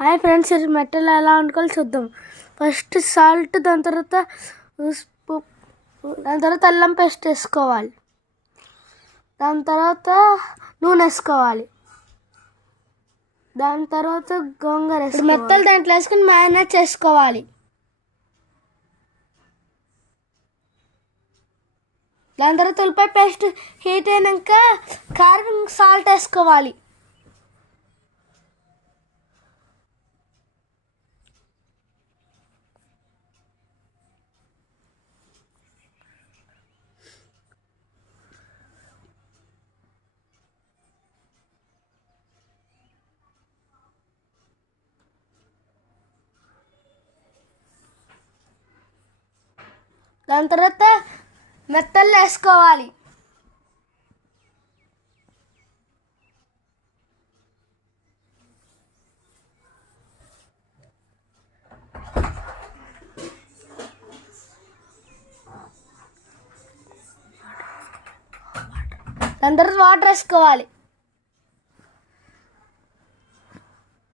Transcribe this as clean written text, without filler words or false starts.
Hi friends, ఇది మెట్టలు ఎలా వండుకోవాలో చూద్దాం. ఫస్ట్ సాల్ట్, దాని తర్వాత అల్లం పేస్ట్ వేసుకోవాలి. దాని తర్వాత నూనె వేసుకోవాలి. దాని తర్వాత గోంగూర వేసుకోవాలి. మెత్తలు దాంట్లో వేసుకుని మ్యారినేట్ చేసుకోవాలి. దాని తర్వాత ఉల్లిపాయ పేస్ట్ హీట్ అయినాక కారం, సాల్ట్ వేసుకోవాలి. దాని తర్వాత మెత్తలు వేసుకోవాలి. దాని తర్వాత వాటర్ వేసుకోవాలి.